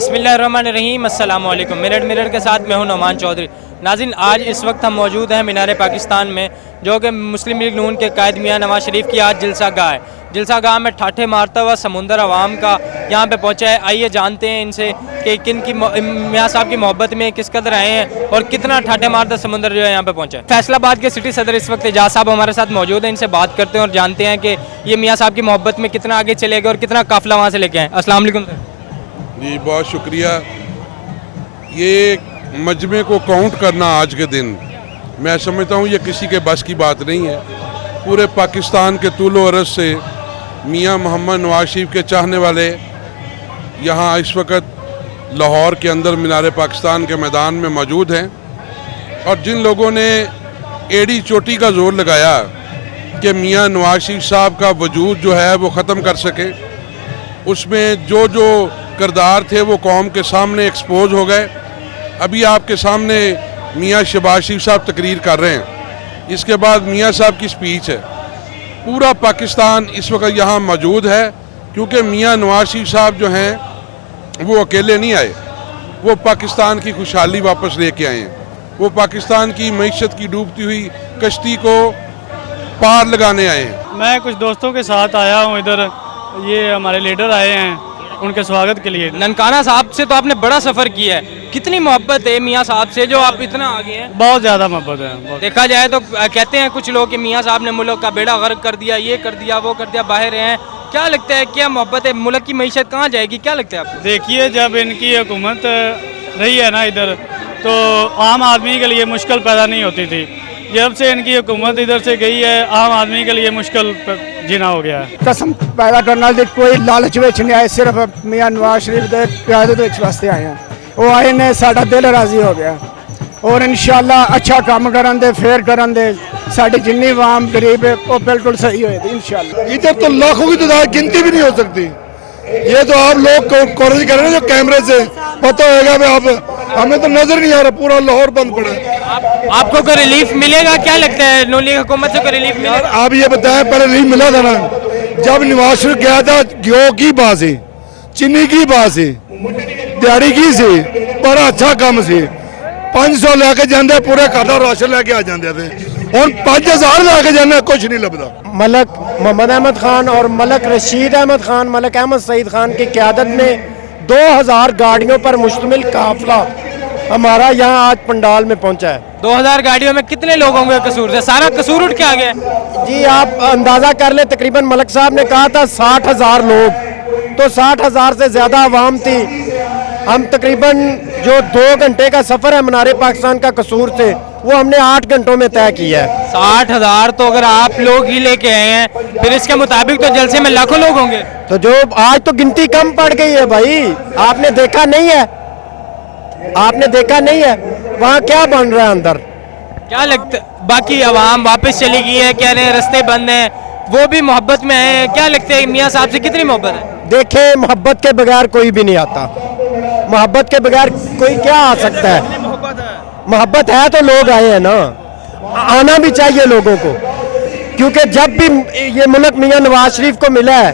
बिस्मिल्लाहिर्रहमानिर्रहीम, अस्सलाम वालेकुम। मिनट के साथ मैं हूं नौमान चौधरी। नाज़रीन, आज इस वक्त हम मौजूद हैं मीनार पाकिस्तान में, जो कि मुस्लिम लीग नून के कायद मियाँ नवाज शरीफ की आज जलसा गाह है। जलसा गाह में ठाठे मारता हुआ समुंदर अवाम का यहाँ पे पहुँचा है। आइए जानते हैं इनसे कि किन की मियाँ साहब की मोहब्बत में किस कदर आए हैं और कितना ठाठे मारता समुंदर जो है यहाँ पे पहुँचा है। फैसलाबाद के सिटी सदर इस वक्त एजाज साहब हमारे साथ मौजूद हैं। इनसे बात करते हैं और जानते हैं कि ये मियाँ साहब की मोहब्बत में कितना आगे चले गए और कितना काफिला वहाँ से लेके आए। अस्सलाम वालेकुम सर। जी बहुत शुक्रिया। ये मजमे को काउंट करना आज के दिन, मैं समझता हूँ ये किसी के बस की बात नहीं है। पूरे पाकिस्तान के तूलो अरज से मियाँ मोहम्मद नवाज शरीफ के चाहने वाले यहाँ इस वक्त लाहौर के अंदर मीनार पाकिस्तान के मैदान में मौजूद हैं, और जिन लोगों ने एड़ी चोटी का जोर लगाया कि मियाँ नवाज शरीफ साहब का वजूद जो है वो ख़त्म कर सके, उसमें जो किरदार थे वो कौम के सामने एक्सपोज हो गए। अभी आपके सामने मियाँ शहबाज शरीफ साहब तकरीर कर रहे हैं, इसके बाद मियाँ साहब की स्पीच है। पूरा पाकिस्तान इस वक्त यहाँ मौजूद है, क्योंकि मियाँ नवाज शरीफ साहब जो हैं वो अकेले नहीं आए, वो पाकिस्तान की खुशहाली वापस लेके आए हैं। वो पाकिस्तान की मईशत की डूबती हुई कश्ती को पार लगाने आए हैं। मैं कुछ दोस्तों के साथ आया हूँ इधर, ये हमारे लीडर आए हैं, उनके स्वागत के लिए। ननकाना साहब से तो आपने बड़ा सफ़र किया है, कितनी मोहब्बत है मियाँ साहब से जो आप इतना आगे हैं? बहुत ज़्यादा मोहब्बत है। देखा जाए तो कहते हैं कुछ लोग कि मियाँ साहब ने मुल्क का बेड़ा गर्क कर दिया, ये कर दिया, वो कर दिया, बाहर हैं। क्या लगता है, क्या मोहब्बत है? मुल्क की मईशत कहाँ जाएगी, क्या लगता है आपको? देखिए, जब इनकी हुकूमत रही है ना इधर, तो आम आदमी के लिए मुश्किल पैदा नहीं होती थी। जब से इनकी हुकूमत इधर से गई है, आम आदमी के लिए मुश्किल जीना हो गया है। कसम पैदा करना दे कोई लालच विच नहीं आए, सिर्फ मियाँ नवाज शरीफ दे क़यादत वास्ते आए हैं। वो आए ने साडा दिल राजी हो गया, और इंशाअल्लाह अच्छा काम करन दे, फेयर करन दे, साडी जिन्नी आवाम गरीब है वो बिल्कुल सही होएगी इंशाअल्लाह। इधर तो लाखों की तादाद गिनती भी नहीं हो सकती। ये तो आप लोग कवरेज कर रहे हैं जो कैमरे से, पता होगा भी आप, हमें तो नजर नहीं आ रहा, पूरा लाहौर बंद पड़ा है। आपको कोई रिलीफ मिलेगा, क्या लगता है नून लीग हुकूमत से कोई रिलीफ मिलेगा? आप ये बताएं, पहले रिलीफ मिला था ना जब नवाज शरीफ गया था, घ्यो की बात है, चीनी की बात है, दिहाड़ी की सी, बड़ा अच्छा काम से 500 लेके जाते पूरे घर का राशन लेके आ जाते थे, और 5000 लेके जाने कुछ नहीं लगता। मलक मोहम्मद अहमद खान और मलक रशीद अहमद खान, मलक अहमद सईद खान की क़यादत में 2000 गाड़ियों पर मुश्तमिल काफिला हमारा यहाँ आज पंडाल में पहुँचा है। 2000 गाड़ियों में कितने लोग होंगे कसूर से? सारा कसूर उठ के आ गया जी, आप अंदाज़ा कर ले, तकरीबन मलक साहब ने कहा था 60,000 लोग, तो 60,000 से ज़्यादा आवाम थी। हम तकरीबन जो 2 घंटे का सफ़र है मीनार पाकिस्तान का कसूर से, वो हमने 8 घंटों में तय किया है। 60,000 तो अगर आप लोग ही लेके आए हैं, फिर इसके मुताबिक तो जलसे में लाखों लोग होंगे। तो जो आज तो गिनती कम पड़ गई है भाई, आपने देखा नहीं है, आपने देखा नहीं है वहाँ क्या बन रहा है अंदर। क्या लगता, बाकी आवाम वापस चली गई है, कह रहे हैं रास्ते बंद हैं, वो भी मोहब्बत में है। क्या लगता है मियाँ साहब से कितनी मोहब्बत है? देखे, मोहब्बत के बगैर कोई भी नहीं आता, मोहब्बत के बगैर कोई क्या आ सकता है? मोहब्बत है तो लोग आए हैं ना, आना भी चाहिए लोगों को, क्योंकि जब भी ये मुल्क मियाँ नवाज शरीफ को मिला है,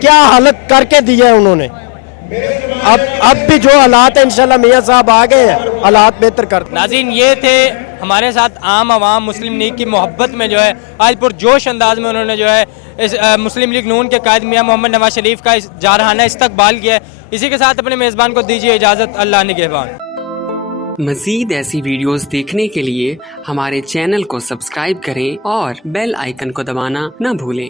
क्या हालत करके दी है उन्होंने। अब भी जो हालात है, इंशाल्लाह मियाँ साहब आ गए हैं, हालात बेहतर कर। नाज़रीन, ये थे हमारे साथ आम आवाम मुस्लिम लीग की मोहब्बत में जो है आज पुरजोश अंदाज में उन्होंने जो है इस मुस्लिम लीग नून के कायद मियाँ मोहम्मद नवाज शरीफ का जारहाना इस्तकबाल किया है। इसी के साथ अपने मेज़बान को दीजिए इजाज़त। अल्लाह निगहबान। मज़ीद ऐसी वीडियोस देखने के लिए हमारे चैनल को सब्सक्राइब करें और बेल आइकन को दबाना न भूलें।